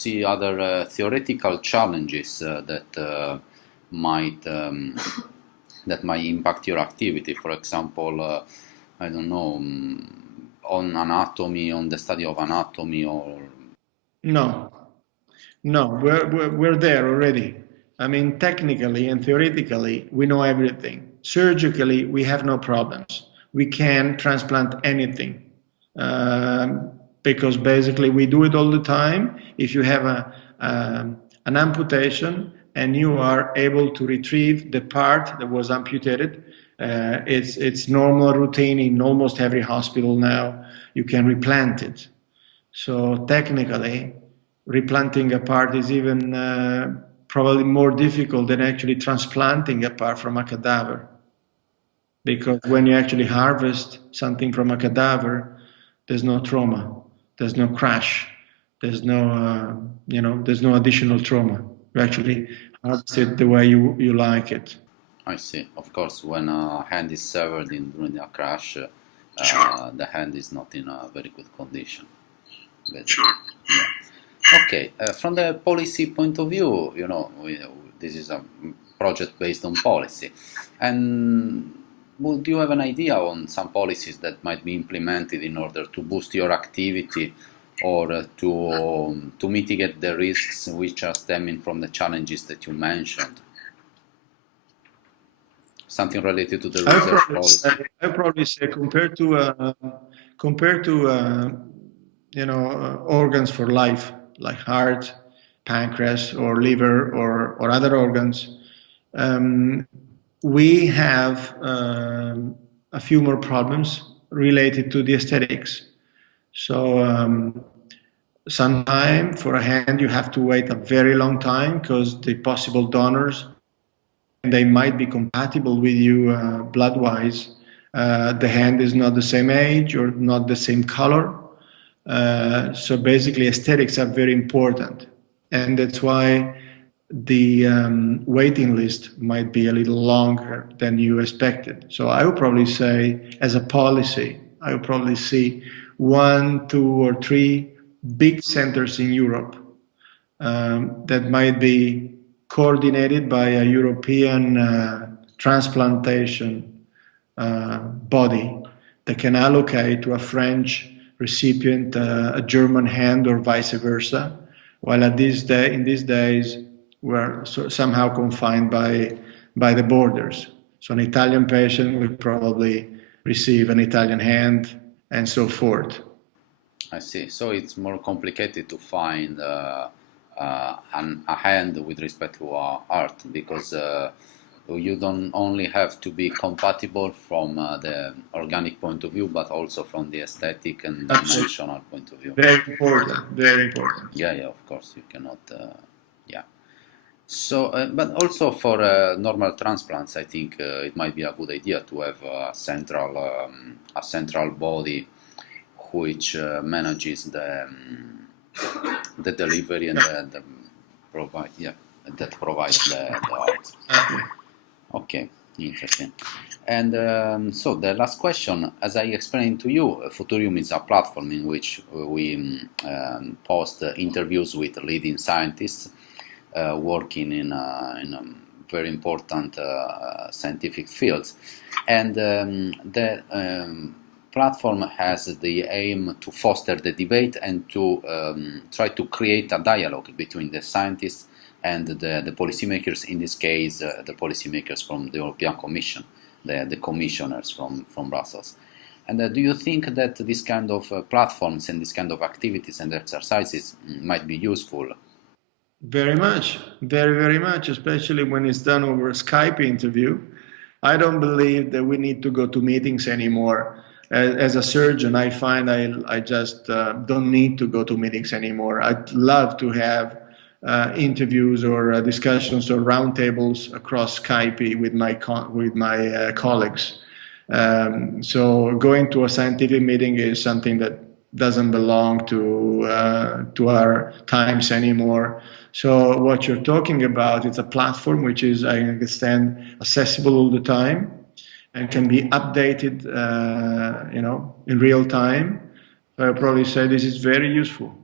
see other theoretical challenges might that might impact your activity? For example, I don't know, on anatomy, on the study of anatomy, or No, no, we're there already. I mean, technically and theoretically, we know everything. Surgically, we have no problems. We can transplant anything because basically we do it all the time. If you have an amputation and you are able to retrieve the part that was amputated, it's normal routine in almost every hospital now. You can replant it. So technically, replanting a part is even probably more difficult than actually transplanting a part from a cadaver. Because when you actually harvest something from a cadaver, there's no trauma, there's no crash, there's no, there's no additional trauma. You actually harvest it the way you like it. I see. Of course, when a hand is severed during a crash, Sure. the hand is not in a very good condition. Sure. Yeah. Okay. From the policy point of view, this is a project based on policy, and would you have an idea on some policies that might be implemented in order to boost your activity or to mitigate the risks which are stemming from the challenges that you mentioned? Something related to the research policy. I'd probably say compared to organs for life like heart, pancreas, or liver, or other organs, we have a few more problems related to the aesthetics. So sometime for a hand you have to wait a very long time because the possible donors, they might be compatible with you blood-wise. The hand is not the same age or not the same color. So basically aesthetics are very important. And that's why the waiting list might be a little longer than you expected. So I would probably say, as a policy, I would probably see 1, 2, or 3 big centers in Europe that might be coordinated by a European transplantation body that can allocate to a French recipient a German hand or vice versa, while in these days we're somehow confined by the borders. So an Italian patient will probably receive an Italian hand and so forth. I see. So it's more complicated to find a hand with respect to art, because you don't only have to be compatible from the organic point of view, but also from the aesthetic and dimensional point of view. Very important, very important. Yeah, of course, you cannot, yeah. So, but also for normal transplants, I think it might be a good idea to have a central body which manages the delivery and that provides the art. Okay, interesting. And so the last question, as I explained to you, Futurium is a platform in which we post interviews with leading scientists working in very important scientific fields, and the platform has the aim to foster the debate and to try to create a dialogue between the scientists and the policymakers, in this case the policymakers from the European Commission, the commissioners from Brussels. And do you think that this kind of platforms and this kind of activities and exercises might be useful? Very much, very, very much, especially when it's done over a Skype interview. I don't believe that we need to go to meetings anymore. As a surgeon, I find I just don't need to go to meetings anymore. I'd love to have interviews or discussions or roundtables across Skype with my colleagues. So going to a scientific meeting is something that doesn't belong to our times anymore. So what you're talking about is a platform which is, I understand, accessible all the time and can be updated, in real time. So I'll probably say this is very useful.